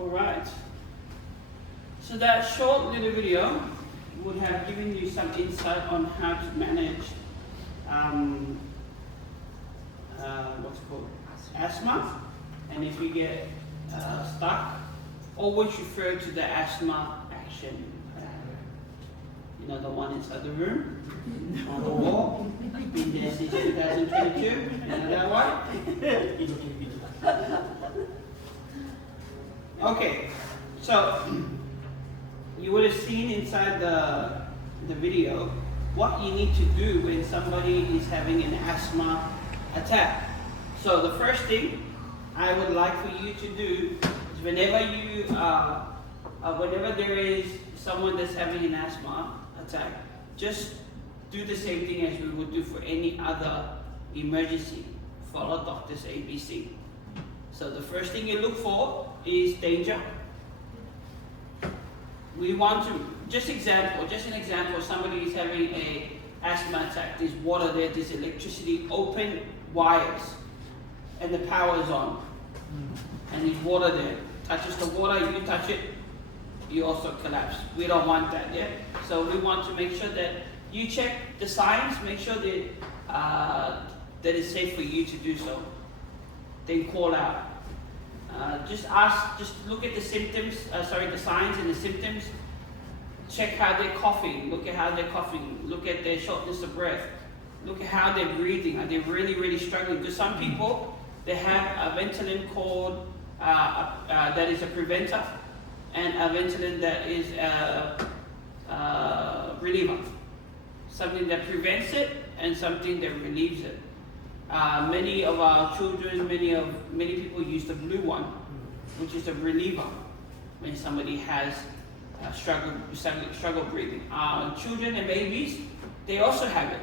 Alright. So that short little video would have given you some insight on how to manage what's it called? Asthma. And if you get stuck, always refer to the asthma action plan. You know, the one inside the room, on the wall, been there since 2022, you know that one? Okay, so you would have seen inside the video what you need to do when somebody is having an asthma attack. So the first thing I would like for you to do is whenever there is someone that's having an asthma attack, just do the same thing as we would do for any other emergency. Follow doctor's ABC. So the first thing you look for is danger. We want to, just an example, somebody is having an asthma attack, there's water there, there's electricity, open wires, and the power is on. And there's water there. Touches the water, you touch it, you also collapse. We don't want that, yeah? So we want to make sure that you check the signs, make sure that it's safe for you to do so. Then call out. Just look at the symptoms, the signs and the symptoms. Check how they're coughing, look at how they're coughing, look at their shortness of breath, look at how they're breathing. Are they really, really struggling? Because some people, they have a Ventolin called, that is a preventer, and a Ventolin that is a reliever. Something that prevents it and something that relieves it. Many of our children, many people use the blue one, which is a reliever when somebody has struggle breathing. Children and babies, they also have it.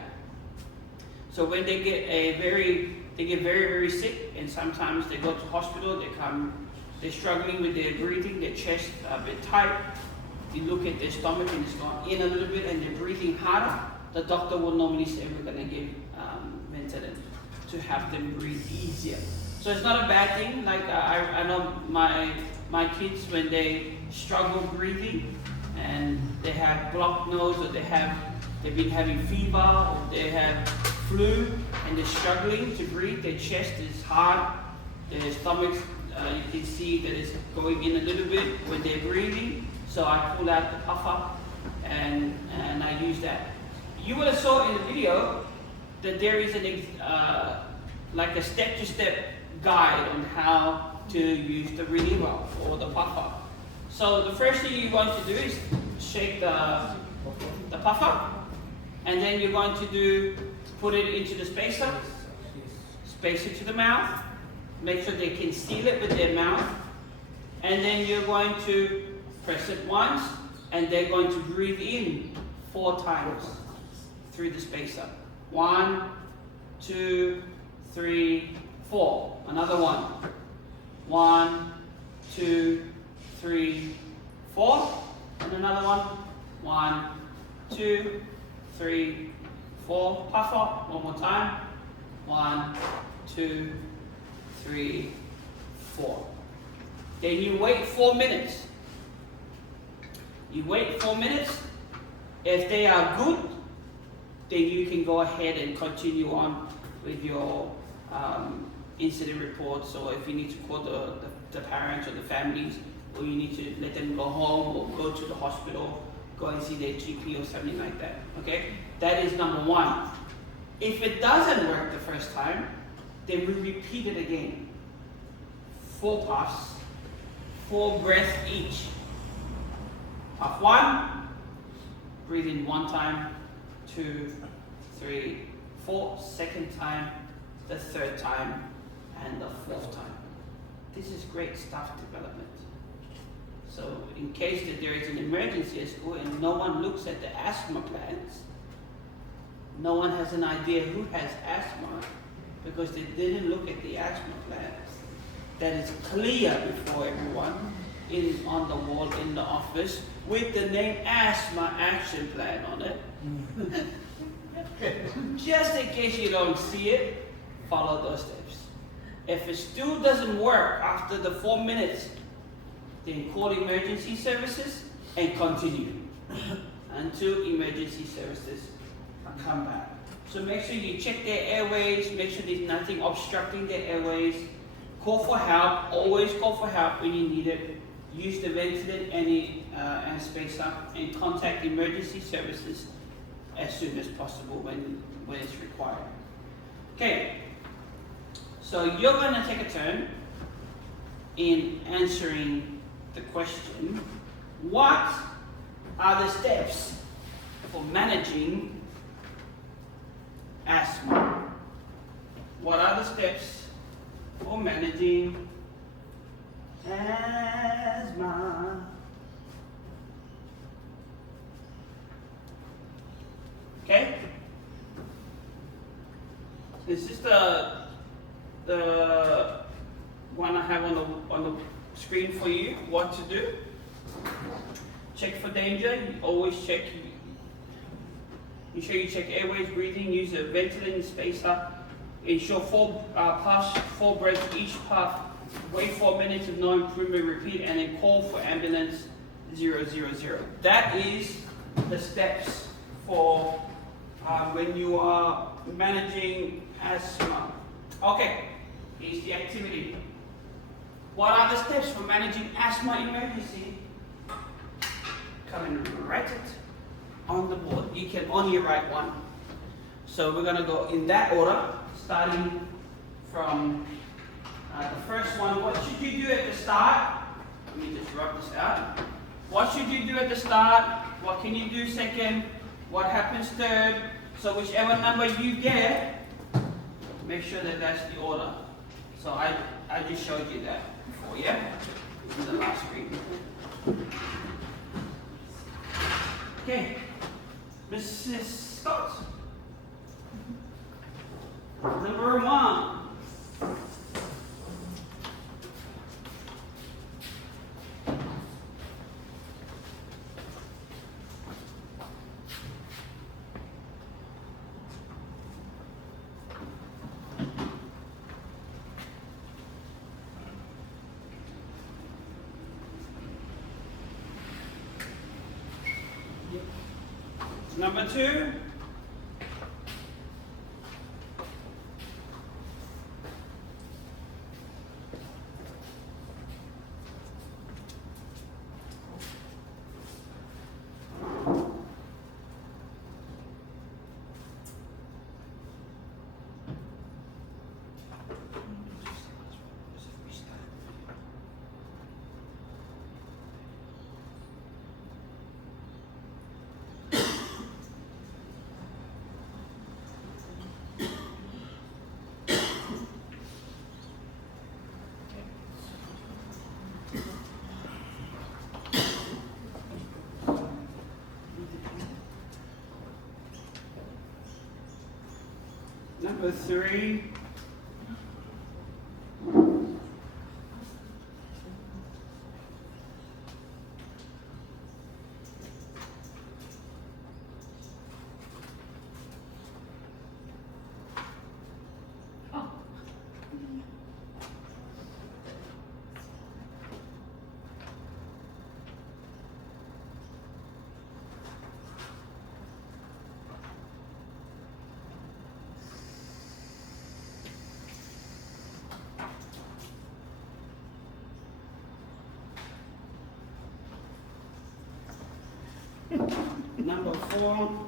So when they get very, very sick, and sometimes they go to hospital, they're struggling with their breathing, their chest a bit tight. You look at their stomach and it's gone in a little bit and they're breathing harder. The doctor will normally say we're going to give Ventolin to have them breathe easier. So it's not a bad thing. Like I know my kids, when they struggle breathing and they have blocked nose, or they've been having fever, or they have flu and they're struggling to breathe, their chest is hard, their stomach, you can see that it's going in a little bit when they're breathing. So I pull out the puffer and I use that. You would have saw in the video that there is like a step-to-step guide on how to use the reliever or the puffer. So the first thing you're going to do is shake the puffer, and then you're going to put it into the spacer, space it to the mouth, make sure they can seal it with their mouth, and then you're going to press it once, and they're going to breathe in 4 times through the spacer. 1, 2, 3, 4. Another one. 1, 2, 3, 4. And another one. 1, 2, 3, 4. Puffer. One more time. 1, 2, 3, 4. Then you wait 4 minutes. You wait 4 minutes. If they are good, then you can go ahead and continue on with your incident reports, or if you need to call the parents or the families, or you need to let them go home or go to the hospital, go and see their GP or something like that, okay? That is number 1. If it doesn't work the first time, then we repeat it again. 4 puffs, 4 breaths each. Puff 1, breathe in 1 time, 2, 3, 4, second time, the 3rd time, and the 4th time. This is great staff development. So in case that there is an emergency at school and no one looks at the asthma plans, no one has an idea who has asthma because they didn't look at the asthma plans. That is clear before everyone on the wall in the office with the name Asthma Action Plan on it. Just in case you don't see it, follow those steps. If it still doesn't work after the 4 minutes, then call emergency services and continue until emergency services come back. So make sure you check their airways, make sure there's nothing obstructing their airways. Call for help, always call for help when you need it. Use the ventilator and spacer, and contact emergency services as soon as possible when it's required. Okay, so you're going to take a turn in answering the question, what are the steps for managing asthma? What are the steps for managing asthma? Okay? This is the one I have on the screen for you, what to do. Check for danger, you always check. Ensure you check airways, breathing, use a ventilating spacer. Ensure 4 puffs, 4 breaths each puff. Wait 4 minutes if no improvement, repeat, and then call for ambulance 000. That is the steps for when you are managing asthma. Okay, here's the activity. What are the steps for managing asthma emergency? Come and write it on the board. You can only write one. So we're going to go in that order, starting from the first one. What should you do at the start? Let me just rub this out. What should you do at the start? What can you do second? What happens third? So whichever number you get, make sure that that's the order. So I just showed you that before, yeah? In the last screen. Okay, Mrs. Scott. Number 1. Number 2. Number 3. Number 4.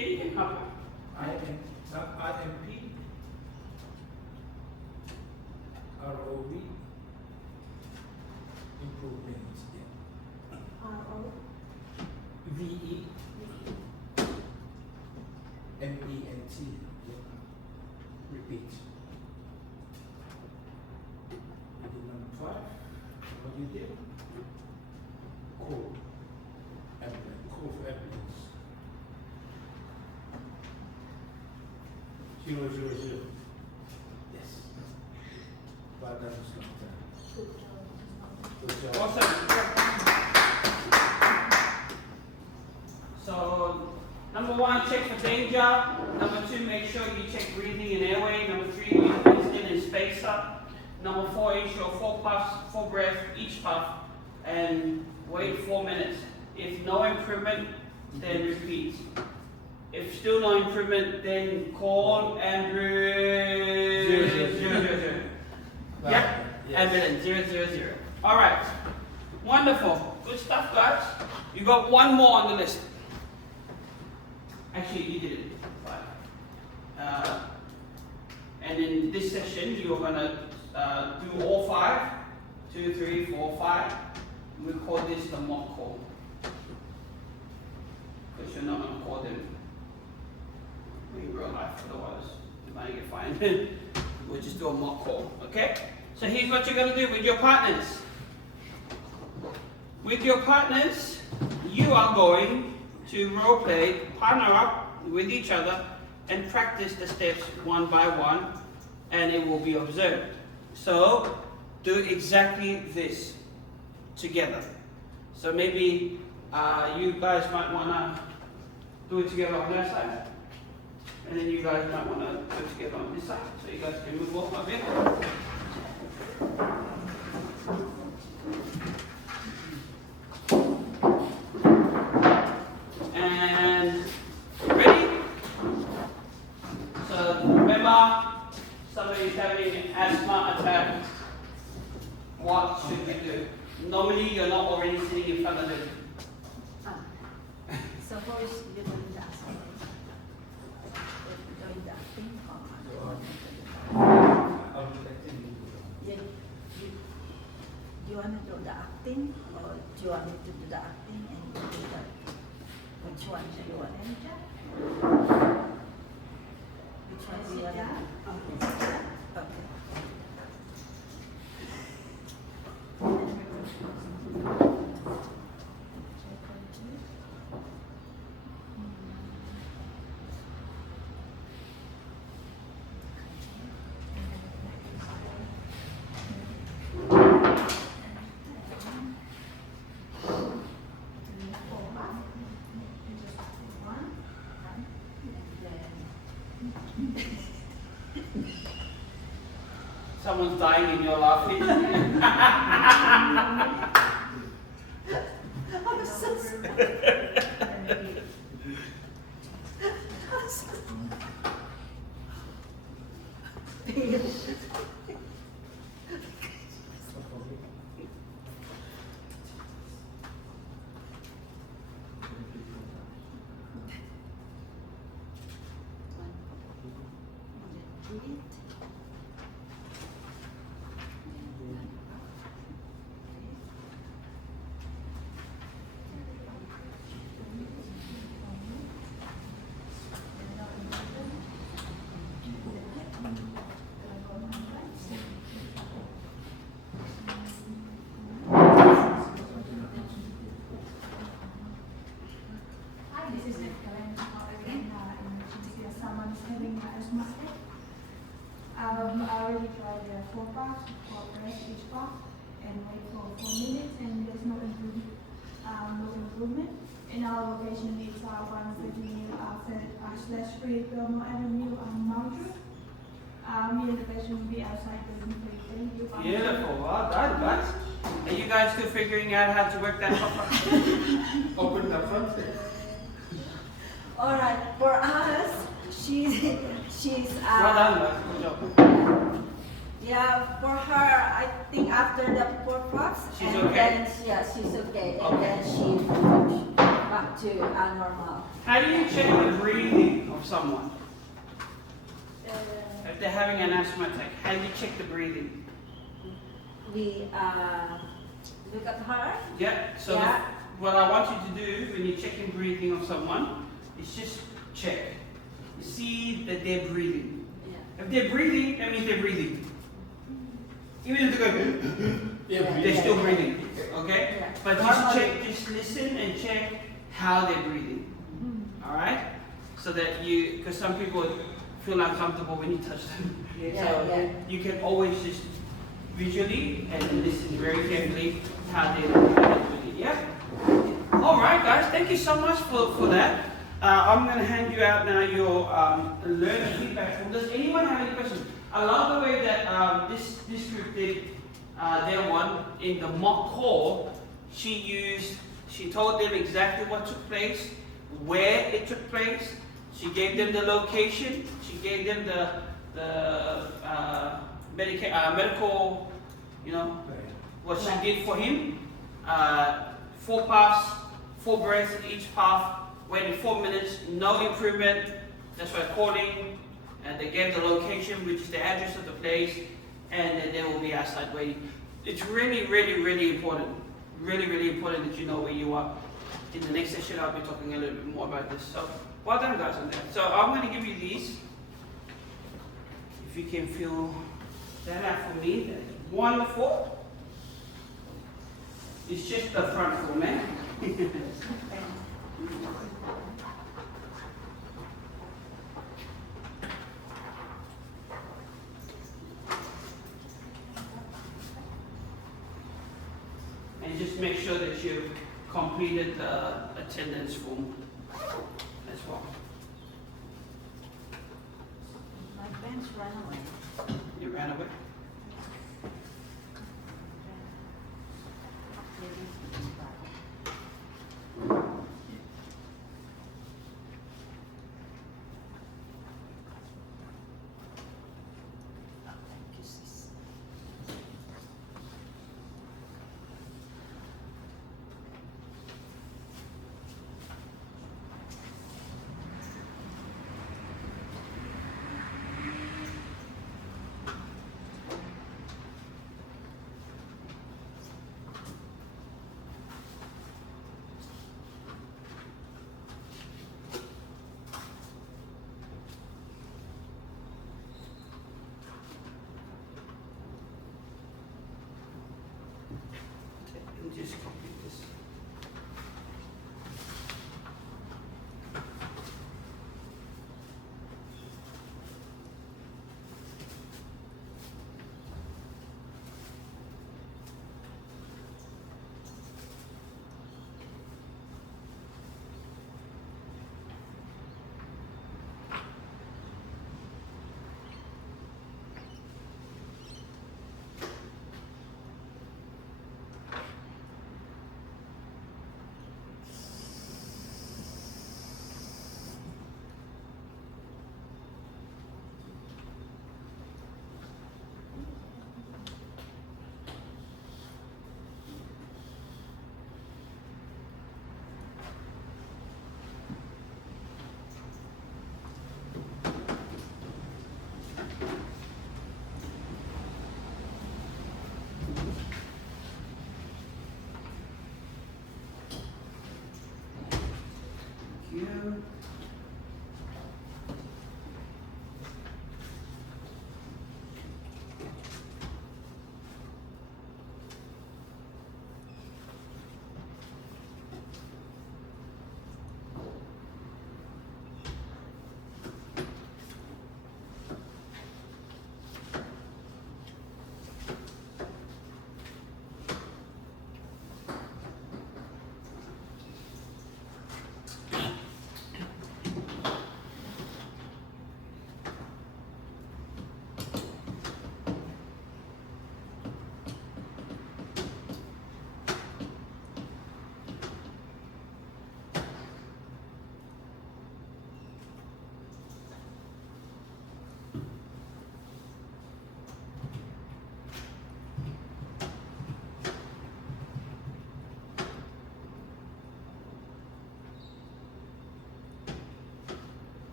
Yeah, you can help. IMP, ROV, improvements, VE, MENT, repeat. You did number 5, what you did? Code, evidence, code for evidence. 000. Yes. Well done, Mr. Doctor. Good job. Awesome. So, number 1, check for danger. Number 2, make sure you check breathing and airway. Number 3, use insulin and spacer. Number 4, ensure 4 puffs, 4 breaths each puff, and wait 4 minutes. If no improvement, then repeat. If still no improvement, then call ambulance. 000. Yeah? Ambulance 000. Alright. Wonderful. Good stuff, guys. You got one more on the list. Actually, you did it. And in this session, you're going to do all 5. 2, 3, 4, 5. We call this the mock call. Because you're not going to call them in real life, otherwise you might get fined. We'll just do a mock call, okay? So here's what you're going to do with your partners. With your partners, you are going to role play, partner up with each other, and practice the steps one by one, and it will be observed. So do exactly this together. So maybe you guys might want to do it together on their side. And then you guys might want to do it together on this side, so you guys can move off a bit. And ready? So remember, somebody is having an asthma attack. What should we do? Normally, you're not already sitting in front of them. Suppose you don't do that. You want to do the acting, or do you want me to do the acting and you do the, which one do you want? Which one do you want? Okay. Someone's dying and you're laughing. I'm so sorry. I already tried the 4 puffs, 4 breaths each puff, and wait for 4 minutes, and there's no improvement. In our location, it's 130/Free Belmont Avenue, Mountaineer. Me and the patient will be outside the room. Thank you. Beautiful, well done, guys. Are you guys still figuring out how to work that puffer? Open the front. All right, for us, she's Well done, guys. Good job. yeah, for her, I think after the 4 puffs, She's and okay? then, yeah, she's okay, and Okay. then she back to normal. How do you check the breathing of someone? Uh, If they're having an asthma attack, how do you check the breathing? we look at her. Yeah, so Yeah. what I want you to do when you're checking breathing of someone is just check. See that they're breathing. Yeah. If they're breathing, that means they're breathing. Even if they're going, Yeah, they're still breathing, okay? Yeah. But just check, just listen and check how they're breathing, Mm. alright? So that you, because some people feel uncomfortable when you touch them. Yeah, So yeah. you can always just visually and listen very carefully how they're doing it, yeah? Alright guys, thank you so much for that. I'm going to hand you out now your learning feedback form. Does anyone have any questions? I love the way that this group did their one in the mock call. She told them exactly what took place, where it took place. She gave them the location. She gave them the medical, you know, what she did for him. 4 puffs, 4 breaths in each puff, waiting 4 minutes, no improvement. That's recording. And they gave the location, which is the address of the place, and then they will be outside waiting. It's really, really, really important. Really, really important that you know where you are. In the next session, I'll be talking a little bit more about this. So, well done, guys, on that. So, I'm going to give you these. If you can fill that out for me, that's wonderful. It's just the front format. And just make sure that you've completed the attendance form as well. My friends ran away. You ran away?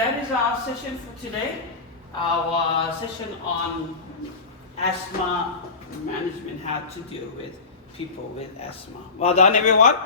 that is our session for today. Our session on asthma management, how to deal with people with asthma. Well done, everyone.